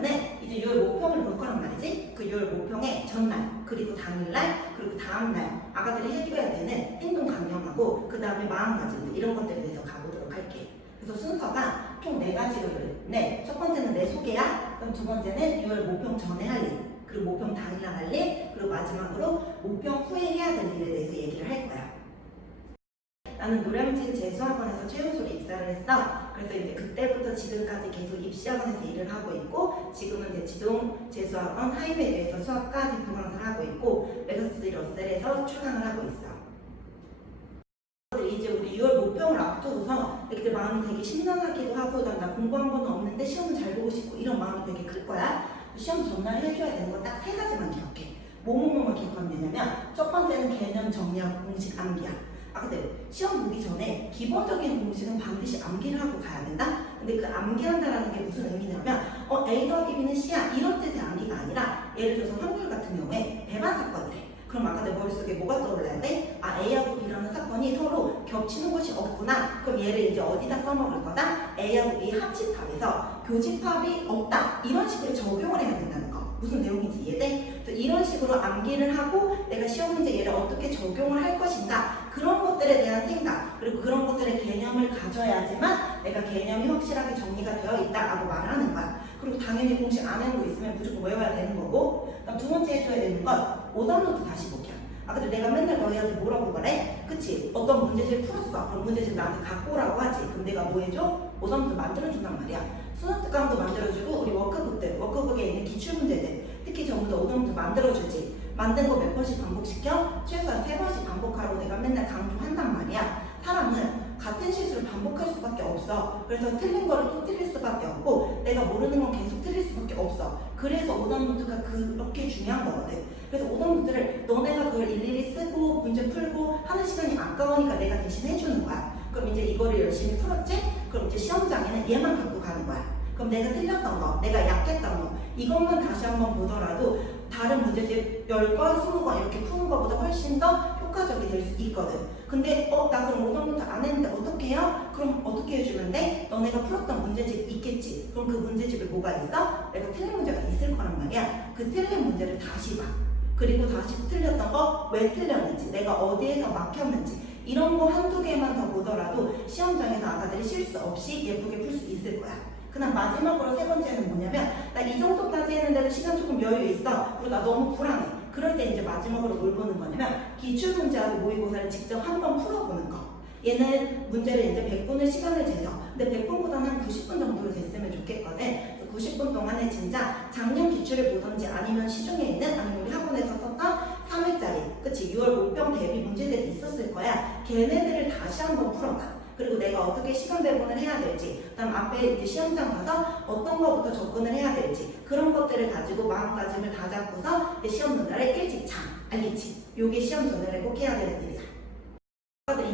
그러면은 이제 6월 모평을 볼 거란 말이지. 그 6월 모평의 전날, 그리고 당일날, 그리고 다음날 아가들이 해줘야 되는 행동 강령하고 그 다음에 마음가짐 이런 것들에 대해서 가보도록 할게. 그래서 순서가 총 4가지를 네, 첫 번째는 내 소개야. 그럼 두 번째는 6월 모평 전에 할 일, 그리고 모평 당일날 할 일, 그리고 마지막으로 모평 후에 해야 될 일에 대해서 얘기를 할 거야. 나는 노량진 재수학원에서 최우수로 입사를 했어. 그래서 이제 그때부터 지금까지 계속 입시학원에서 일을 하고 있고, 지금은 이제 지동 재수학원 하이웨이에서 수학과 디플 강사를 하고 있고, 메가스터디 러셀에서 출강을 하고 있어. 이제 우리 6월 모평을 앞두고서 이렇게 마음이 되게 심란하기도 하고, 나 공부한 건 없는데 시험은 잘 보고 싶고 이런 마음이 되게 클 거야. 시험 전날 해줘야 되는 건 딱 3가지만 기억해. 뭐뭐뭐만 기억하면 되냐면, 첫 번째는 개념 정리하고 공식 암기야. 근데 시험 보기 전에 기본적인 공식은 반드시 암기를 하고 가야 된다? 근데 그 암기한다라는 게 무슨 의미냐면 A 더하기 B는 C야 이런 뜻의 암기가 아니라, 예를 들어서 확률 같은 경우에 배반 사건이래. 그럼 아까 내 머릿속에 뭐가 떠올라야 돼? A하고 B라는 사건이 서로 겹치는 것이 없구나. 그럼 얘를 이제 어디다 써먹을 거다? A하고 B 합집합에서 교집합이 없다. 이런 식으로 적용을 해야 된다는 거. 무슨 내용인지 이해돼? 그래서 이런 식으로 암기를 하고 내가 시험 문제 얘를 어떻게 적용을 할 것인가, 그런 것들에 대한 생각, 그리고 그런 것들의 개념을 가져야지만 내가 개념이 확실하게 정리가 되어 있다라고 말을 하는 거야. 그리고 당연히 공식 안 외우고 있으면 무조건 외워야 되는 거고, 그다음 두 번째 해줘야 되는 건 오답노트 다시 보기야. 근데 내가 맨날 너희한테 뭐라고 그래? 그치? 어떤 문제지를 풀었어. 그럼 문제지를 나한테 갖고 오라고 하지. 그럼 내가 뭐 해줘? 오답노트 만들어준단 말이야. 수능특강도 만들어주고, 우리 워크북에 있는 기출문제들 특히 전부 다 오답노트 만들어주지. 만든 거 몇 번씩 반복시켜? 최소한 3번씩 반복하라고 내가 맨날 강조한단 말이야. 사람은 같은 실수를 반복할 수밖에 없어. 그래서 틀린 거를 또 틀릴 수밖에 없고, 내가 모르는 건 계속 틀릴 수밖에 없어. 그래서 오답노트가 그렇게 중요한 거거든. 그래서 오답노트를 너네가 그걸 일일이 쓰고 문제 풀고 하는 시간이 아까우니까 내가 대신 해주는 거야. 그럼 이제 이거를 열심히 풀었지? 그럼 이제 시험장에는 얘만 갖고 가는 거야. 그럼 내가 틀렸던 거, 내가 약했던 거, 이것만 다시 한번 보더라도 다른 문제집 10건, 20건 이렇게 푸는 것보다 훨씬 더 효과적이 될 수 있거든. 근데 나 그럼 오답노트 안 했는데 어떻게 해요? 그럼 어떻게 해주면 돼? 너네가 풀었던 문제집 있겠지. 그럼 그 문제집에 뭐가 있어? 내가 틀린 문제가 있을 거란 말이야. 그 틀린 문제를 다시 봐. 그리고 다시 틀렸던 거 왜 틀렸는지, 내가 어디에서 막혔는지, 이런 거 한두 개만 더 보더라도 시험장에서 아가들이 실수 없이 예쁘게 풀 수 있을 거야. 그다음 마지막으로 3번째는 뭐냐면, 나 이 정도까지 했는데도 시간 조금 여유 있어. 그리고 나 너무 불안해. 그럴 때 이제 마지막으로 뭘 보는 거냐면, 기출문제하고 모의고사를 직접 한번 풀어보는 거. 얘는 문제를 이제 100분을 시간을 재서, 근데 100분보다는 한 90분 정도로 됐으면 좋겠거든. 90분 동안에 진짜 작년 기출을 보던지 아니면 시중에 있는, 아니면 우리 학원에서 썼던 3회짜리, 그치? 6월 모평 대비 문제들이 있었을 거야. 걔네들을 다시 한번 풀어봐. 그리고 내가 어떻게 시간 배분을 해야 될지, 그다음 앞에 이제 시험장 가서 어떤 거부터 접근을 해야 될지, 그런 것들을 가지고 마음가짐을 다잡고서 이제 시험 전날에 일찍 자. 알겠지? 요게 시험 전날에 꼭 해야 되는 일이야.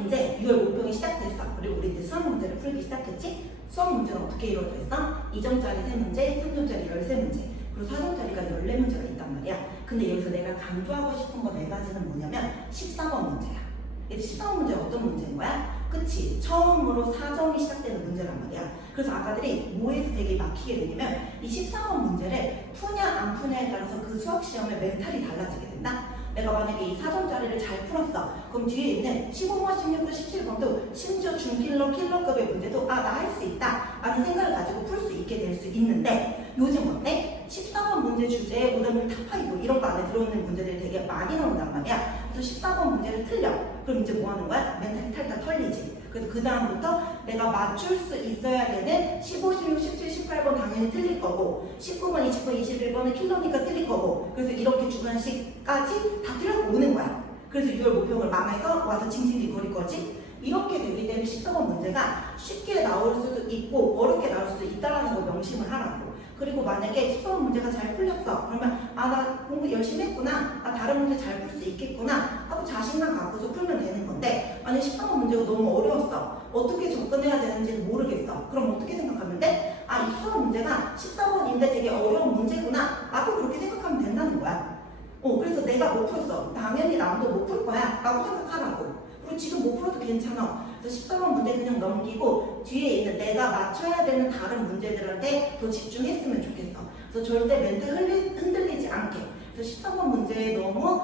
이제 6월 모평이 시작됐어. 그리고 우리 이제 수학 문제를 풀기 시작했지? 수학 문제는 어떻게 이루어져 있어? 2점짜리 3문제, 3점짜리 13문제, 그리고 4점짜리가 14문제가 있단 말이야. 근데 여기서 내가 강조하고 싶은 거 4가지는 뭐냐면 14번 문제야. 이제 14번 문제가 어떤 문제인 거야? 그치? 처음으로 4점이 시작되는 문제란 말이야. 그래서 아가들이 뭐에서 되게 막히게 되냐면, 이 14번 문제를 푸냐 안 푸냐에 따라서 그 수학 시험의 멘탈이 달라지게 된다? 내가 만약에 이 4점짜리를 잘 풀었어. 그럼 뒤에 있는 15번, 16번, 17번도 심지어 킬러급의 문제도 나 할 수 있다 라는 생각을 가지고 풀 수 있게 될 수 있는데, 요즘 어때? 14번 문제 주제에 오답률 탑5 이런 거 안에 들어오는 문제들이 되게 많이 나온단 말이야. 그래서 14번 문제를 틀려. 그럼 이제 뭐 하는 거야? 멘탈이 탈탈 털리지. 그래서 그 다음부터 내가 맞출 수 있어야 되는 15, 16, 17, 18번 당연히 틀릴 거고, 19번, 20번, 21번은 킬러니까 틀릴 거고, 그래서 이렇게 주관식까지 다 틀려고 오는 거야. 그래서 6월 모평을 망해서 와서 징징거릴 거지. 이렇게 되기 때문에 14번 문제가 쉽게 나올 수도 있고 어렵게 나올 수도 있다는 거 명심을 하라고. 그리고 만약에 14번 문제가 잘 풀렸어. 그러면 나 공부 열심히 했구나. 다른 문제 잘 풀 수 있겠구나 하고 자신감 갖고서 풀면 되는 건데, 만약 14번 문제가 너무 어려웠어. 어떻게 접근해야 되는지는 모르겠어. 그럼 어떻게 생각하면 돼? 이 14번 문제가 14번인데 되게 어려운 문제구나 라고 그렇게 생각하면 된다는 거야. 그래서 내가 못 풀었어. 당연히 남도 못 풀 거야 라고 생각하라고. 그리고 지금 못 풀어도 괜찮아. 그래서 14번 문제 그냥 넘기고 뒤에 있는 내가 맞춰야 되는 다른 문제들한테 더 집중했으면 좋겠어. 그래서 절대 멘탈 흔들리지 않게. 그래서 13번 문제에 너무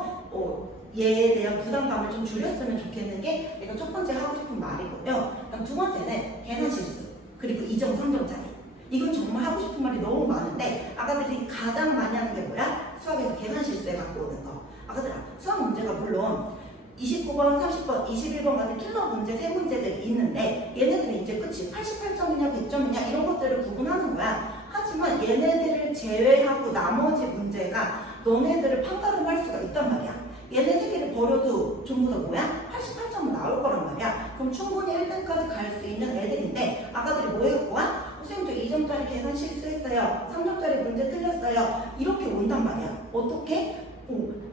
얘에 대한 부담감을 좀 줄였으면 좋겠는 게 내가 첫 번째 하고 싶은 말이고요. 그다음 두 번째는 계산 실수. 그리고 2점, 3점짜리. 이건 정말 하고 싶은 말이 너무 많은데 아까들이 가장 많이 하는 게 뭐야? 수학에서 계산 실수에 갖고 오는 거. 아까들아, 수학 문제가 물론 29번, 30번, 21번 같은 킬러 문제 세 문제들이 있는데 얘네들은 이제 끝이 88점이냐 100점이냐 이런 것들을 구분하는 거야. 하지만 얘네들을 제외하고 나머지 문제가 너네들을 판가름할 수가 있단 말이야. 얘네 세 개를 버려도 전부 다 뭐야? 88점은 나올 거란 말이야. 그럼 충분히 1등까지 갈 수 있는 애들인데 아까들이 뭐 해갖고 와? 선생님 저 2점짜리 계산 실수했어요. 3점짜리 문제 틀렸어요. 이렇게 온단 말이야. 어떻게?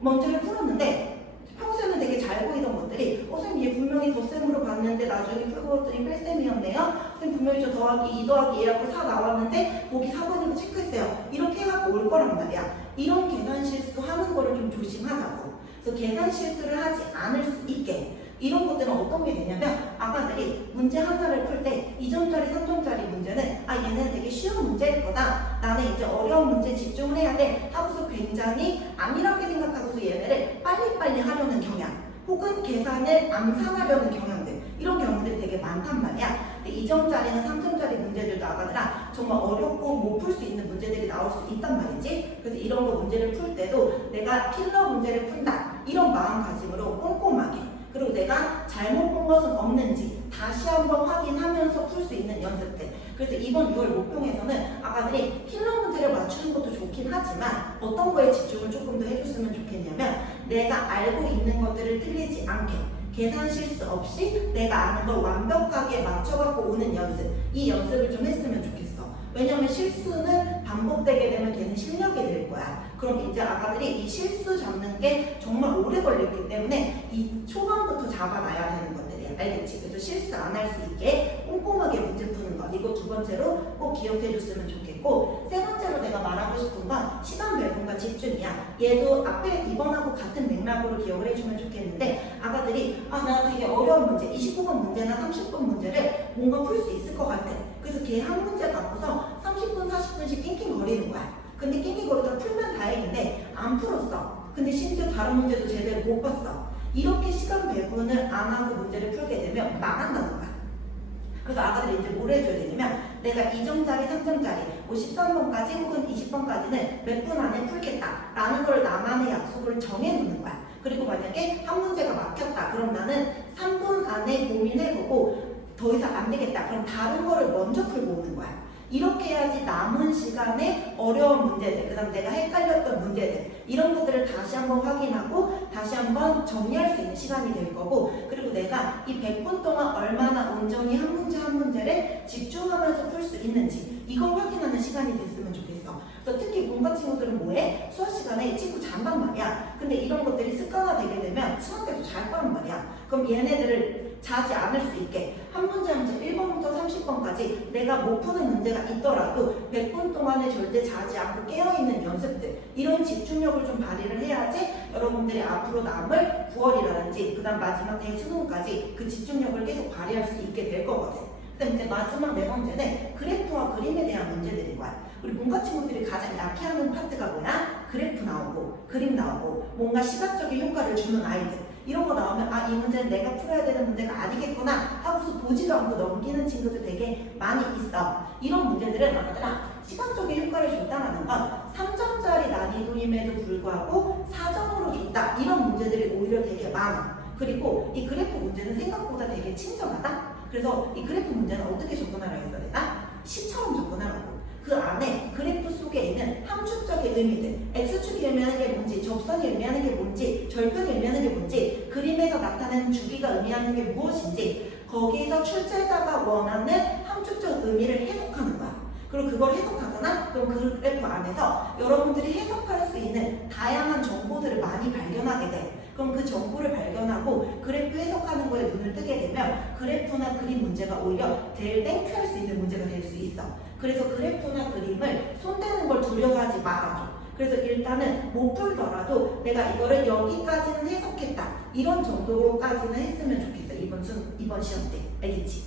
문제를 풀었는데 평소에는 되게 잘 보이던 것들이 선생님 얘 분명히 덧셈으로 봤는데 나중에 풀고 봤더니 뺄셈이었네요. 선생님 분명히 저 더하기 2 더하기 2하고 4 나왔는데 거기 4번이고 체크했어요. 이렇게 해갖고 올 거란 말이야. 이런 계산 실수 하는 거를 좀 조심하자고. 그래서 계산 실수를 하지 않을 수 있게 이런 것들은 어떤 게 되냐면 아가들이 문제 하나를 풀 때 2점짜리 3점짜리 문제는 얘는 되게 쉬운 문제일 거다. 나는 이제 어려운 문제에 집중을 해야 돼 하고서 굉장히 안일하게 생각하고서 얘네를 빨리빨리 하려는 경향 혹은 계산을 암산하려는 경향들 이런 경우들이 되게 많단 말이야. 근데 2점짜리나 3점짜리 문제들도 아가들아 정말 어렵고 못 풀 수 있는 문제들이 나올 수 있단 말이지. 그래서 이런 거 문제를 풀 때도 내가 킬러 문제를 푼다 이런 마음가짐으로 꼼꼼하게 그리고 내가 잘못 본 것은 없는지 다시 한번 확인하면서 풀 수 있는 연습들. 그래서 이번 6월 목표에서는 아가들이 킬러 문제를 맞추는 것도 좋긴 하지만 어떤 거에 집중을 조금 더 해줬으면 좋겠냐면 내가 알고 있는 것들을 틀리지 않게 계산 실수 없이 내가 아는 걸 완벽하게 맞춰갖고 오는 연습 이 연습을 좀 했으면 좋겠어. 왜냐면 실수는 반복되게 되면 걔는 실력이 될 거야. 그럼 이제 아가들이 이 실수 잡는 게 정말 오래 걸렸기 때문에 이 초반부터 잡아놔야 되는 것들이야. 알겠지? 그래서 실수 안 할 수 있게 꼼꼼하게 문제 푸는 것 이거 두 번째로 꼭 기억해 줬으면 좋겠고 세 번째로 내가 말하고 싶은 건 시간 배분과 집중이야. 얘도 앞에 2번하고 같은 맥락으로 기억을 해주면 좋겠는데 아가들이 나 되게 어려운 문제 29번 문제나 30번 문제를 뭔가 풀 수 있을 것 같아. 그래서 걔 한 문제 갖고서 30분 40분씩 낑낑거리는 거야. 근데 낑낑거리다 풀면 다행인데 안 풀었어. 근데 심지어 다른 문제도 제대로 못 봤어. 이렇게 시간 배분을 안 하고 문제를 풀게 되면 망한다는 거야. 그래서 아가들이 이제 뭘 해줘야 되냐면 내가 2점짜리, 3점짜리, 13번까지 혹은 20번까지는 몇 분 안에 풀겠다 라는 걸 나만의 약속을 정해놓는 거야. 그리고 만약에 한 문제가 막혔다 그럼 나는 3분 안에 고민해보고 더 이상 안 되겠다 그럼 다른 거를 먼저 풀고 오는 거야. 이렇게 해야지 남은 시간에 어려운 문제들, 그 다음 내가 헷갈렸던 문제들 이런 것들을 다시 한번 확인하고 다시 한번 정리할 수 있는 시간이 될 거고 그리고 내가 이 100분 동안 얼마나 온전히 한 문제 한 문제를 집중하면서 풀 수 있는지 이걸 확인하는 시간이 됐으면 좋겠어. 그래서 특히 문과 친구들은 뭐해? 수학 시간에 친구 잔단 말이야. 근데 이런 것들이 습관화 되게 되면 수학 때도 잘 거란 말이야. 그럼 얘네들을 자지 않을 수 있게 한 문제 한 문제 1번부터 30번까지 내가 못 푸는 문제가 있더라도 100분 동안에 절대 자지 않고 깨어있는 연습들 이런 집중력을 좀 발휘를 해야지 여러분들이 앞으로 남을 9월이라든지 그 다음 마지막 대수능까지 그 집중력을 계속 발휘할 수 있게 될 거거든. 그다음 이제 마지막 네 번째는 그래프와 그림에 대한 문제들인 거야. 우리 문과 친구들이 가장 약해하는 파트가 뭐야? 그래프 나오고 그림 나오고 뭔가 시각적인 효과를 주는 아이들 이런 거 나오면 이 문제는 내가 풀어야 되는 문제가 아니겠구나 하고서 보지도 않고 넘기는 친구들 되게 많이 있어. 이런 문제들은 아까들아 시각적인 효과를 줬다라는 건 3점짜리 난이도임에도 불구하고 4점으로 줬다 이런 문제들이 오히려 되게 많아. 그리고 이 그래프 문제는 생각보다 되게 친절하다. 그래서 이 그래프 문제는 어떻게 접근하라 했어 내가? 시처럼 접근하라고. 그 안에 그래프 속에 있는 함축적인 의미들 X축이 의미하는 게 뭔지 접선이 의미하는 게 뭔지 절편이 의미하는 게 뭔지 그림에서 나타내는 주기가 의미하는 게 무엇인지 거기서 출제자가 원하는 함축적 의미를 해석하는 거야. 그리고 그걸 해석하잖아? 그럼 그 그래프 안에서 여러분들이 해석할 수 있는 다양한 정보들을 많이 발견하게 돼. 그럼 그 정보를 발견하고 그래프 해석하는 거에 눈을 뜨게 되면 그래프나 그림 문제가 오히려 제일 땡큐할 수 있는 문제가 될 수 있어. 그래서 그래프나 그림을 손대는 걸 두려워하지 말아줘. 그래서 일단은 못 풀더라도 내가 이거를 여기까지는 해석했다. 이런 정도로까지는 했으면 좋겠어. 이번 시험 때. 알겠지?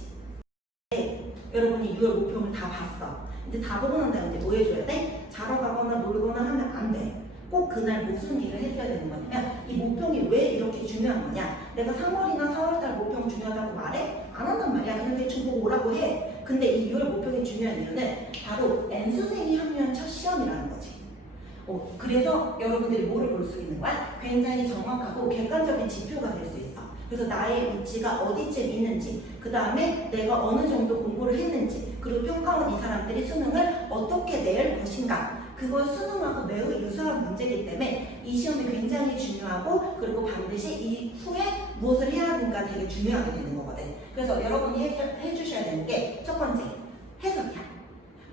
여러분이 6월 모평을 다 봤어. 이제 다 보고 난 다음에 이제 뭐 해줘야 돼? 자러 가거나 놀거나 하면 안 돼. 꼭 그날 무슨 일을 해줘야 되는 거냐면 이 모평이 왜 이렇게 중요한 거냐? 내가 3월이나 4월달 모평 중요하다고 말해? 안 한단 말이야. 그냥 대충 보고 오라고 해. 근데 이 6월 모평이 중요한 이유는 바로 N수생이 합류한 첫 시험이라는 거지. 그래서 여러분들이 뭐를 볼 수 있는 거야? 굉장히 정확하고 객관적인 지표가 될 수 있어. 그래서 나의 위치가 어디쯤 있는지, 그 다음에 내가 어느 정도 공부를 했는지, 그리고 평가원 이 사람들이 수능을 어떻게 낼 것인가, 그걸 수능하고 매우 유사한 문제이기 때문에 이 시험이 굉장히 중요하고, 그리고 반드시 이 후에 무엇을 해야 하는가 되게 중요하게 되는 거거든. 그래서 여러분이 해주셔야 되는 게 첫 번째, 해석이야.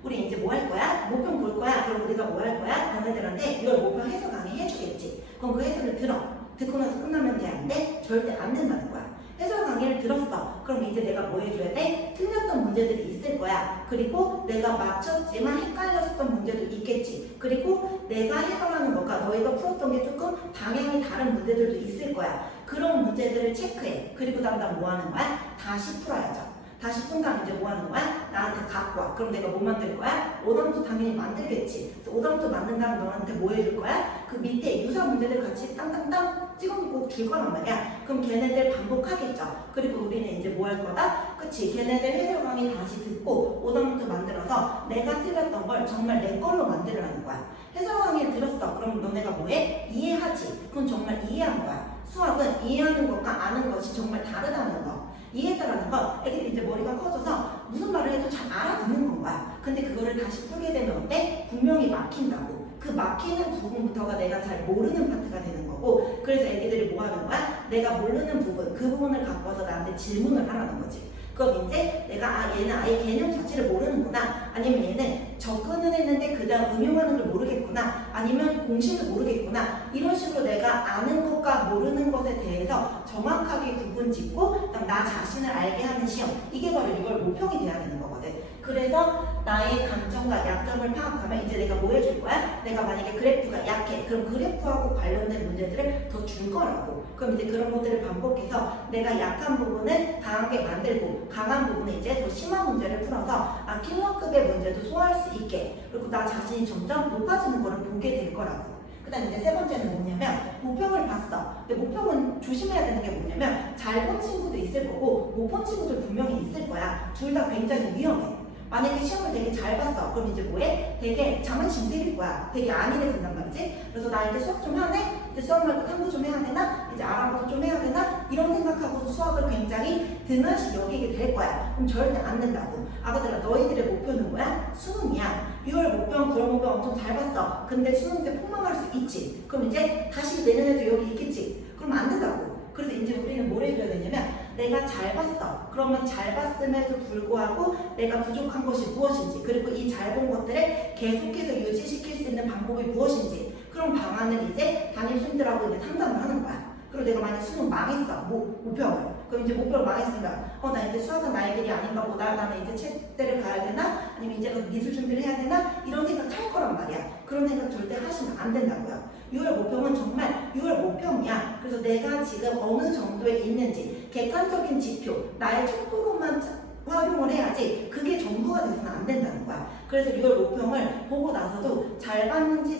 우리 이제 뭐 할 거야? 모평 볼 거야. 그럼 우리가 뭐 할 거야? 너네들한테 6월 모평 해석 강의 해주겠지. 그럼 그 해석을 들어. 듣고 나서 끝나면 돼? 안 돼? 절대 안 된다는 거야. 해설 강의를 들었어. 그럼 이제 내가 뭐 해줘야 돼? 틀렸던 문제들이 있을 거야. 그리고 내가 맞췄지만 헷갈렸었던 문제도 있겠지. 그리고 내가 해설하는 것과 너희가 풀었던 게 조금 방향이 다른 문제들도 있을 거야. 그런 문제들을 체크해. 그리고 다음 뭐 하는 거야? 다시 풀어야죠. 다시 푼 다음 이제 뭐 하는 거야? 나한테 갖고 와. 그럼 내가 뭐 만들 거야? 오답도 당연히 만들겠지. 그래서 오답도 만든 다음 너한테 뭐 해줄 거야? 그 밑에 유사 문제들 같이 땅땅땅 찍어놓고 줄 거란 말이야. 그럼 걔네들 반복하겠죠. 그리고 우리는 이제 뭐 할 거다? 그치? 걔네들 해설 강의 다시 듣고 오답부터 만들어서 내가 틀렸던 걸 정말 내 걸로 만들으라는 거야. 해설 강의를 들었어. 그럼 너네가 뭐 해? 이해하지? 그건 정말 이해한 거야. 수학은 이해하는 것과 아는 것이 정말 다르다는 거. 이해했다라는 거, 애들이 이제 머리가 커져서 무슨 말을 해도 잘 알아듣는 건 거야. 근데 그거를 다시 풀게 되면 어때? 분명히 막힌다고. 그 막히는 부분부터가 내가 잘 모르는 파트가 되는 거고, 그래서 애기들이 뭐 하는 거야? 내가 모르는 부분, 그 부분을 갖고 와서 나한테 질문을 하라는 거지. 그럼 이제 내가 얘는 아예 개념 자체를 모르는구나, 아니면 얘는 접근은 했는데 그 다음 응용하는 걸 모르겠구나, 아니면 공식을 모르겠구나, 이런 식으로 내가 아는 것과 모르는 것에 대해서 정확하게 구분 짓고 그다음 나 자신을 알게 하는 시험, 이게 바로 이걸 모평이 돼야 되는 거거든. 그래서 나의 강점과 약점을 파악하면 이제 내가 뭐 해줄 거야? 내가 만약에 그래프가 약해, 그럼 그래프하고 관련된 문제들을 더 줄 거라고. 그럼 이제 그런 것들을 반복해서 내가 약한 부분을 강하게 만들고 강한 부분은 이제 더 심한 문제를 풀어서 킬러급의 문제도 소화할 수 있게, 그리고 나 자신이 점점 높아지는 거를 보게 될 거라고. 그 다음 이제 세 번째는 뭐냐면 모평을 봤어. 근데 모평은 조심해야 되는 게 뭐냐면 잘 본 친구도 있을 거고 못 본 친구도 분명히 있을 거야. 둘 다 굉장히 위험해. 만약에 시험을 되게 잘 봤어. 그럼 이제 뭐해? 되게 자만심 생길 거야. 되게 안일해 된단 말이지. 그래서 나 이제 수학 좀 하네? 이제 수학 말고 탐구 좀 해야 되나? 이제 알아봐도 좀 해야 되나? 이런 생각하고서 수학을 굉장히 등한시 여기게 될 거야. 그럼 절대 안 된다고. 아가들아, 너희들의 목표는 뭐야? 수능이야. 6월 모평, 9월 모평 엄청 잘 봤어. 근데 수능 때 폭망할 수 있지. 그럼 이제 다시 내년에도 여기 있겠지. 그럼 안 된다고. 그래서 이제 우리는 뭘 해줘야 되냐면 내가 잘 봤어. 그러면 잘 봤음에도 불구하고 내가 부족한 것이 무엇인지, 그리고 이 잘 본 것들을 계속해서 유지시킬 수 있는 방법이 무엇인지, 그런 방안을 이제 담임선생님들하고 이제 상담을 하는 거야. 그리고 내가 만약 수능 망했어. 모평을. 그럼 이제 목표를 망했으니까 나 이제 수학은 나의 길이 아닌가 보다. 나는 이제 책대를 가야 되나? 아니면 이제 미술 준비를 해야 되나? 이런 생각 할 거란 말이야. 그런 생각 절대 하시면 안 된다고요. 6월 모평은 정말 6월 모평이야. 그래서 내가 지금 어느 정도에 있는지 객관적인 지표, 나의 척도로만 활용을 해야지 그게 전부가 돼서는 안 된다는 거야. 그래서 6월 모평을 보고 나서도 잘 봤는지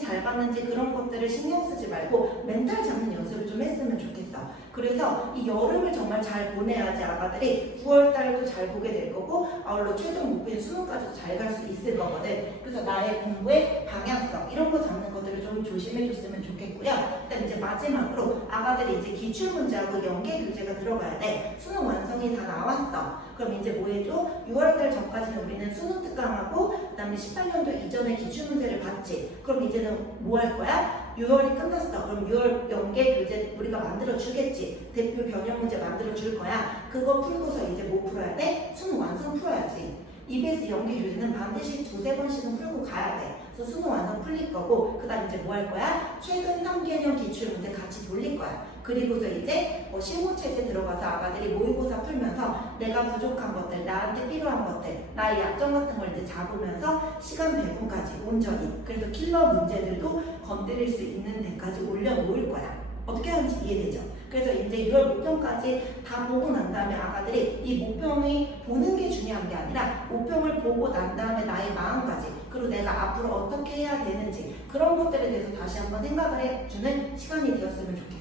그런 것들을 신경 쓰지 말고 멘탈 잡는 연습을 좀 했으면 좋겠어. 그래서 이 여름을 정말 잘 보내야지 아가들이 9월달도 잘 보게 될 거고 아울러 최종 목표인 수능까지도 잘 갈 수 있을 거거든. 그래서 나의 공부의 방향성 이런 거 잡는 것들을 좀 조심해 줬으면 좋겠고요. 그다음 이제 마지막으로 아가들이 이제 기출문제하고 연계 교재가 들어가야 돼. 수능 완성이 다 나왔어. 그럼 이제 뭐 해줘? 6월달 전까지는 우리는 수능 특강하고 그다음에 18년도 이전에 기출문제를 봤지. 그럼 이제는 뭐 할 거야? 6월이 끝났어. 그럼 6월 연계 교재 우리가 만들어 주겠지. 대표 변형 문제 만들어 줄 거야. 그거 풀고서 이제 뭐 풀어야 돼? 수능 완성 풀어야지. EBS 연계 교재는 반드시 2-3번씩은 풀고 가야 돼. 그래서 수능 완성 풀릴 거고, 그 다음 이제 뭐 할 거야? 최근 3개년 기출 문제 같이 돌릴 거야. 그리고서 이제 실무체제 들어가서 아가들이 모의고사 풀면서 내가 부족한 것들, 나한테 필요한 것들, 나의 약점 같은 걸 이제 잡으면서 시간 배분까지 온전히, 그래서 킬러 문제들도 건드릴 수 있는 데까지 올려놓을 거야. 어떻게 하는지 이해되죠? 그래서 이제 6월 모평까지 다 보고 난 다음에 아가들이 이 모평이 보는 게 중요한 게 아니라 모평을 보고 난 다음에 나의 마음가짐 그리고 내가 앞으로 어떻게 해야 되는지 그런 것들에 대해서 다시 한번 생각을 해주는 시간이 되었으면 좋겠어.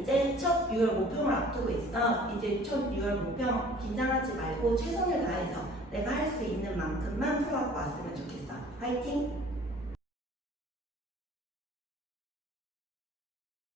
이제 첫 6월 모평을 앞두고 있어. 이제 첫 6월 모평 긴장하지 말고 최선을 다해서 내가 할 수 있는 만큼만 풀어갖고 왔으면 좋겠어. 화이팅!